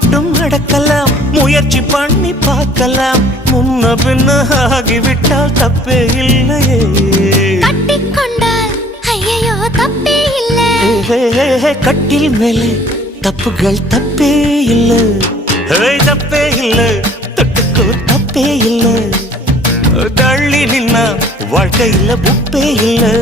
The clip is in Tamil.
மட்டும் அடக்கலாம், முயற்சி பண்ணி பார்க்கலாம். முன்ன பின்ன ஆகிவிட்டால் தப்பே இல்லையே. கட்டிக்கொண்டால் ஐயோ தப்பே இல்லை. கட்டில் மேலே தப்புகள் தப்பே இல்லை. தப்பே இல்லை, தொட்டுக்கோ தப்பே இல்லை. தள்ளி நின்னா வாழ்க்கையில் உப்பே இல்லை.